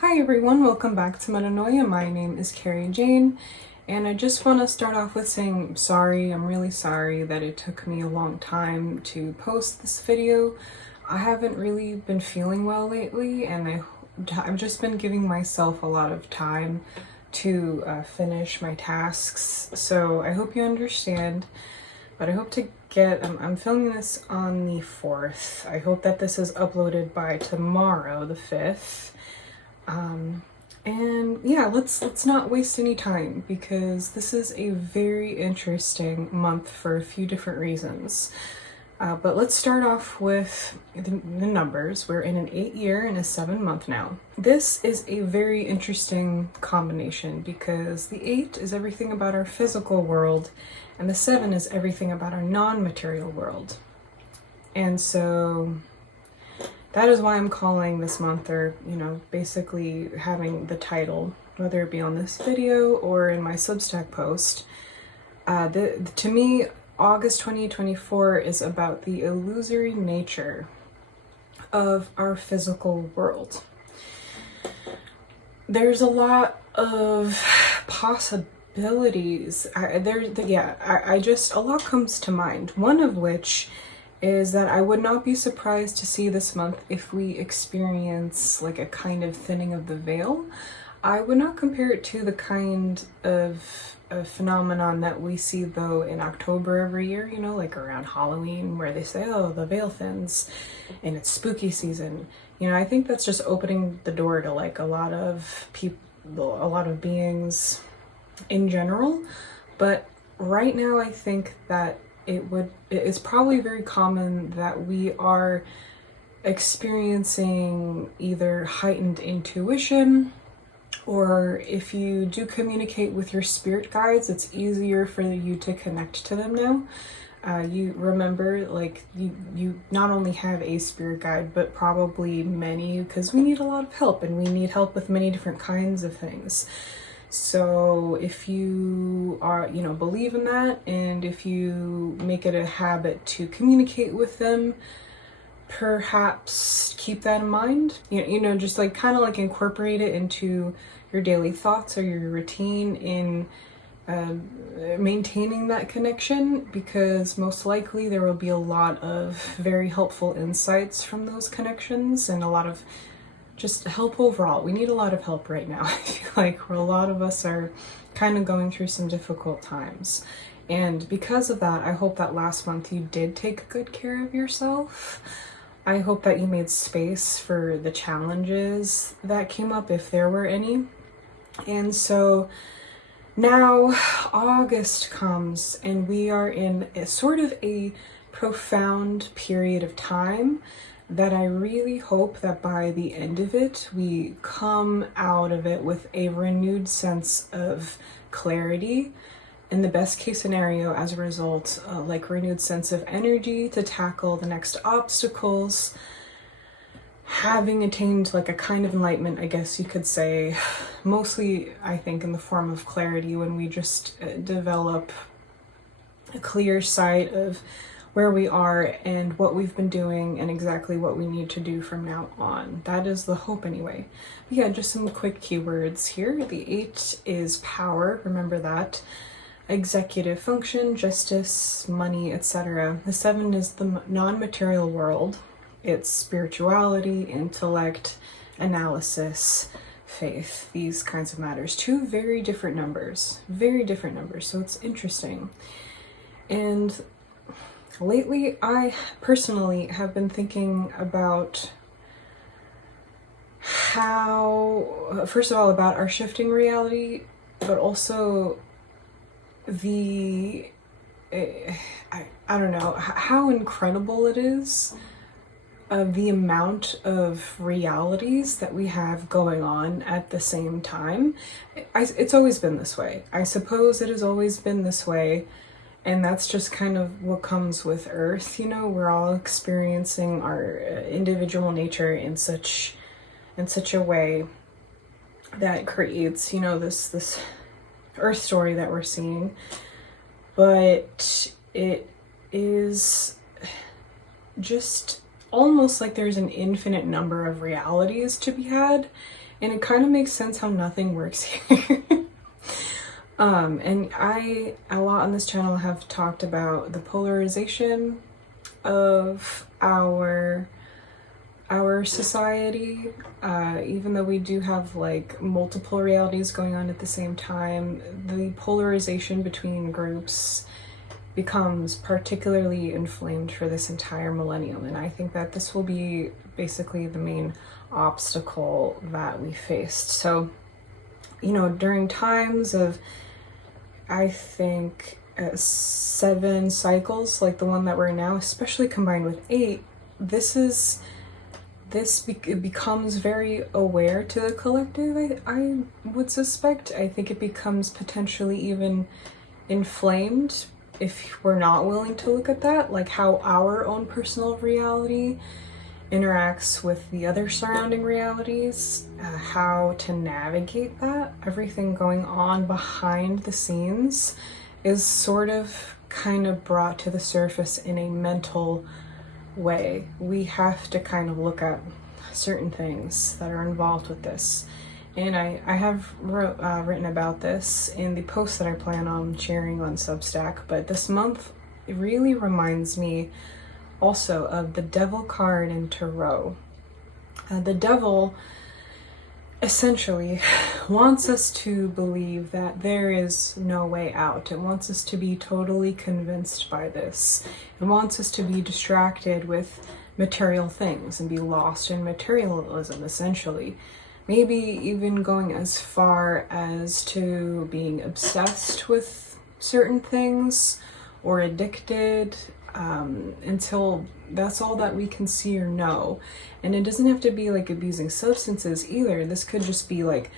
Hi everyone, welcome back to Metanoia. My name is Carrie Jane, and I just want to start off with saying sorry. I'm really sorry that it took me a long time to post this video. I haven't really been feeling well lately, and I've just been giving myself a lot of time to finish my tasks, so I hope you understand. But I hope to I'm filming this on the 4th. I hope that this is uploaded by tomorrow, the 5th. And yeah, let's not waste any time, because this is a very interesting month for a few different reasons. But let's start off with the numbers. We're in an 8-year and a 7-month now. This is a very interesting combination because the 8 is everything about our physical world and the 7 is everything about our non-material world. And so that is why I'm calling this month, or, basically having the title, whether it be on this video or in my Substack post. To me, August 2024 is about the illusory nature of our physical world. There's a lot of possibilities. A lot comes to mind. One of which is that I would not be surprised to see this month if we experience like a kind of thinning of the veil. I would not compare it to the kind of a phenomenon that we see though in October every year, like around Halloween, where they say, oh, the veil thins and it's spooky season. I think that's just opening the door to like a lot of people, a lot of beings in general. But right now I think that it's probably very common that we are experiencing either heightened intuition, or if you do communicate with your spirit guides, it's easier for you to connect to them now. You remember, like, you not only have a spirit guide, but probably many, because we need a lot of help, and we need help with many different kinds of things. So if you are, believe in that, and if you make it a habit to communicate with them, perhaps keep that in mind. Just like kind of like incorporate it into your daily thoughts or your routine in maintaining that connection, because most likely there will be a lot of very helpful insights from those connections and a lot of just help overall. We need a lot of help right now. I feel like a lot of us are kind of going through some difficult times. And because of that, I hope that last month you did take good care of yourself. I hope that you made space for the challenges that came up, if there were any. And so now August comes and we are in a sort of a profound period of time that I really hope that by the end of it, we come out of it with a renewed sense of clarity. In the best case scenario, as a result, like renewed sense of energy to tackle the next obstacles, having attained like a kind of enlightenment, I guess you could say, mostly I think in the form of clarity, when we just develop a clear sight of where we are and what we've been doing and exactly what we need to do from now on. That is the hope anyway. But yeah, just some quick keywords here. The 8 is power, remember that. Executive function, justice, money, etc. The 7 is the non-material world. It's spirituality, intellect, analysis, faith, these kinds of matters. 2 very different numbers, so it's interesting. And lately, I personally have been thinking about how, first of all, about our shifting reality, but also I don't know, how incredible it is, the amount of realities that we have going on at the same time. It's always been this way. I suppose it has always been this way. And that's just kind of what comes with Earth, we're all experiencing our individual nature in such a way that creates, this Earth story that we're seeing. But it is just almost like there's an infinite number of realities to be had, And it kind of makes sense how nothing works here. And I, a lot on this channel, have talked about the polarization of our society. Even though we do have like multiple realities going on at the same time, the polarization between groups becomes particularly inflamed for this entire millennium. And I think that this will be basically the main obstacle that we faced. So, you know, during times of, I think, 7 cycles, like the one that we're in now, especially combined with 8, it becomes very aware to the collective, I would suspect. I think it becomes potentially even inflamed if we're not willing to look at that, like how our own personal reality interacts with the other surrounding realities, how to navigate that. Everything going on behind the scenes is sort of kind of brought to the surface in a mental way. We have to kind of look at certain things that are involved with this. And I have written about this in the post that I plan on sharing on Substack, but this month it really reminds me also of the Devil card in Tarot. The Devil essentially wants us to believe that there is no way out. It wants us to be totally convinced by this. It wants us to be distracted with material things and be lost in materialism, essentially. Maybe even going as far as to being obsessed with certain things or addicted, until that's all that we can see or know. And it doesn't have to be like abusing substances either. This could just be like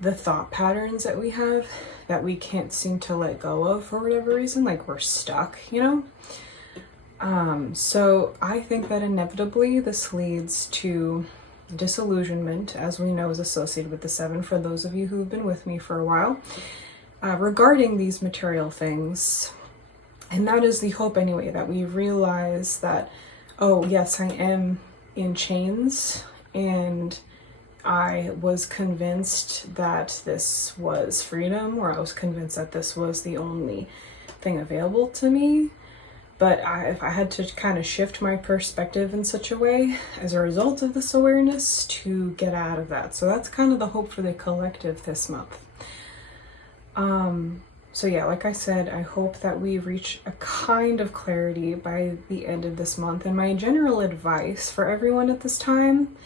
the thought patterns that we have that we can't seem to let go of for whatever reason, like we're stuck, you know? So I think that inevitably this leads to disillusionment, as we know is associated with the 7, for those of you who've been with me for a while, regarding these material things. And that is the hope anyway, that we realize that, oh yes, I am in chains, and I was convinced that this was freedom, or I was convinced that this was the only thing available to me. But if I had to kind of shift my perspective in such a way as a result of this awareness to get out of that. So that's kind of the hope for the collective this month. So yeah, like I said, I hope that we reach a kind of clarity by the end of this month. And my general advice for everyone at this time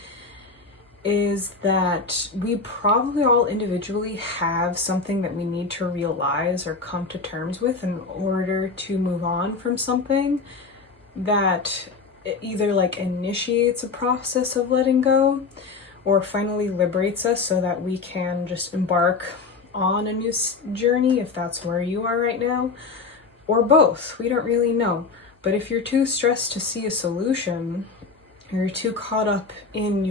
is that we probably all individually have something that we need to realize or come to terms with in order to move on from something that either like initiates a process of letting go or finally liberates us so that we can just embark on a new journey, if that's where you are right now, or both. We don't really know. But if you're too stressed to see a solution, or you're too caught up in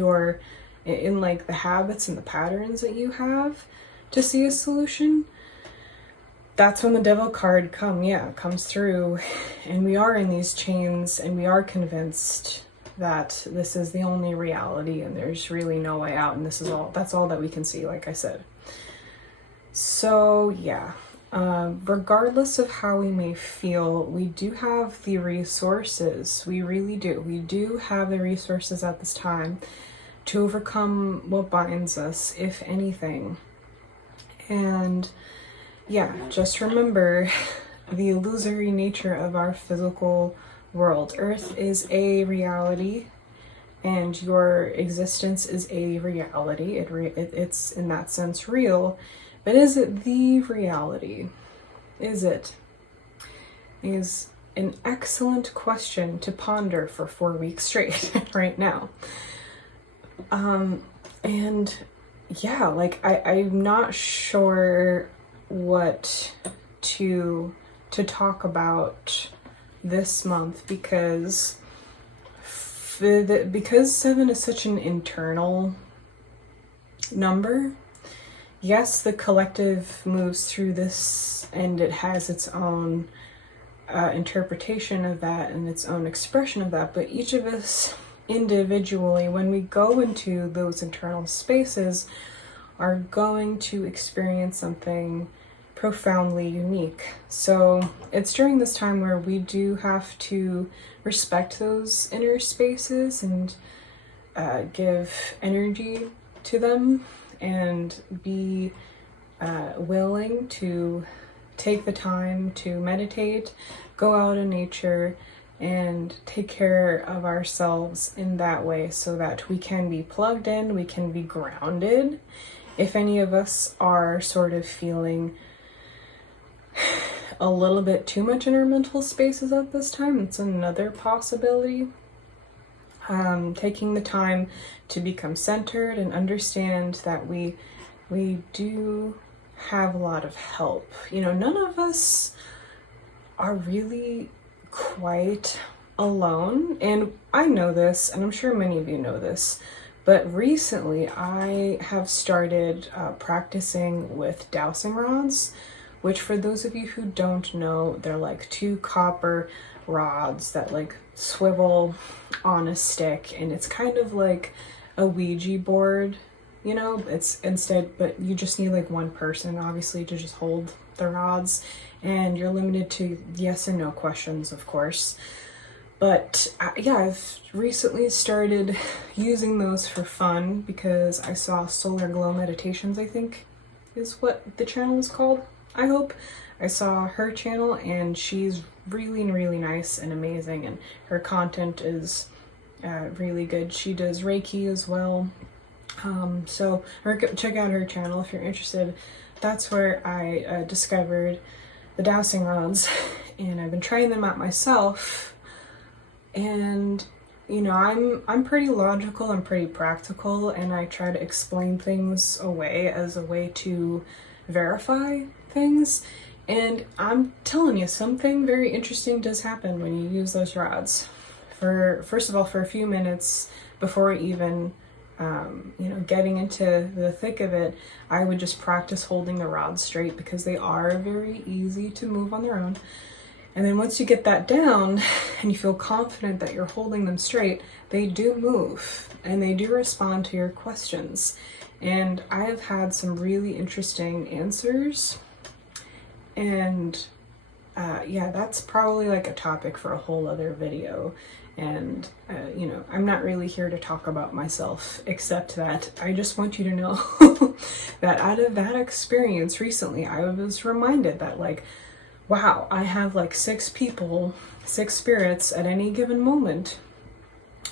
like the habits and the patterns that you have to see a solution, that's when the Devil card comes through, and we are in these chains, and we are convinced that this is the only reality and there's really no way out, and that's all that we can see, like I said. So yeah, regardless of how we may feel, we do have the resources. We really do. We do have the resources at this time to overcome what binds us, if anything. And yeah, just remember the illusory nature of our physical world. Earth is a reality, and your existence is a reality. It's in that sense real. But is it the reality? Is it? Is an excellent question to ponder for 4 weeks straight right now. And yeah, like I'm not sure what to talk about this month, because 7 is such an internal number. Yes, the collective moves through this and it has its own interpretation of that and its own expression of that, but each of us individually, when we go into those internal spaces, are going to experience something profoundly unique. So it's during this time where we do have to respect those inner spaces and give energy to them and be willing to take the time to meditate, go out in nature, and take care of ourselves in that way so that we can be plugged in, we can be grounded. If any of us are sort of feeling a little bit too much in our mental spaces at this time, it's another possibility. Taking the time to become centered and understand that we do have a lot of help. You know, none of us are really quite alone, and I know this, and I'm sure many of you know this, but recently I have started practicing with dowsing rods, which for those of you who don't know, they're like 2 copper rods that like swivel on a stick, and it's kind of like a Ouija board, you know, it's instead, but you just need like one person obviously to just hold the rods, and you're limited to yes and no questions, of course. But yeah, I've recently started using those for fun because I saw Solar Glow Meditations, I think is what the channel is called. I hope. I saw her channel, and she's really, really nice and amazing, and her content is really good. She does Reiki as well. So check out her channel if you're interested. That's where I discovered the dowsing rods, and I've been trying them out myself. And you know, I'm pretty logical, I'm pretty practical, and I try to explain things away as a way to verify things. And I'm telling you, something very interesting does happen when you use those rods. First of all, for a few minutes before even you know, getting into the thick of it, I would just practice holding the rods straight because they are very easy to move on their own. And then once you get that down and you feel confident that you're holding them straight, they do move and they do respond to your questions. And I have had some really interesting answers. And yeah, that's probably like a topic for a whole other video. And you know, I'm not really here to talk about myself, except that I just want you to know that out of that experience recently, I was reminded that like, wow, I have like 6 people, 6 spirits at any given moment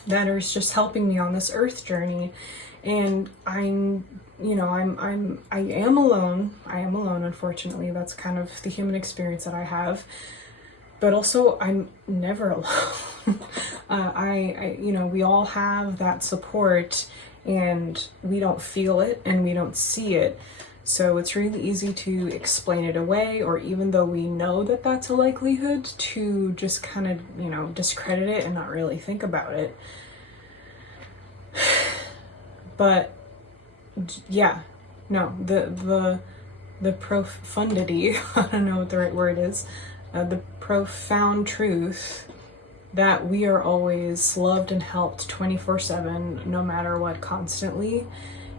that are just helping me on this earth journey. And I am alone. I am alone, unfortunately. That's kind of the human experience that I have. But also, I'm never alone. You know, we all have that support, and we don't feel it and we don't see it. So it's really easy to explain it away, or even though we know that that's a likelihood, to just kind of, you know, discredit it and not really think about it. But yeah, no, the profundity, I don't know what the right word is, the profound truth that we are always loved and helped 24/7, no matter what, constantly,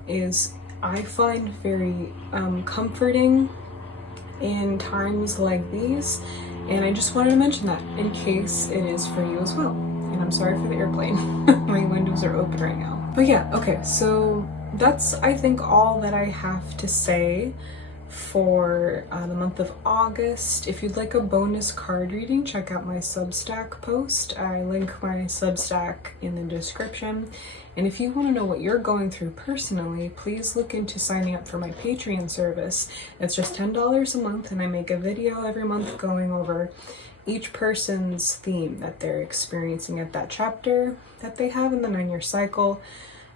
is, I find, very comforting in times like these. And I just wanted to mention that in case it is for you as well. And I'm sorry for the airplane. My windows are open right now. But yeah, okay, so that's, I think, all that I have to say for the month of August. If you'd like a bonus card reading, check out my Substack post. I link my Substack in the description. And if you want to know what you're going through personally, please look into signing up for my Patreon service. It's just $10 a month, and I make a video every month going over each person's theme that they're experiencing at that chapter that they have in the 9-year cycle.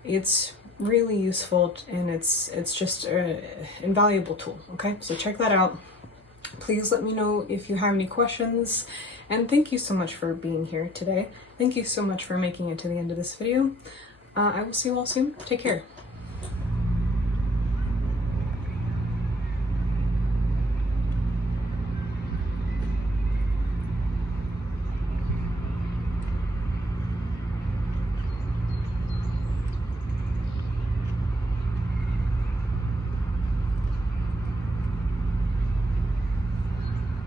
It's really useful, and it's just an invaluable tool. Okay, so check that out. Please let me know if you have any questions, and thank you so much for being here today. Thank you so much for making it to the end of this video. I will see you all soon. Take care.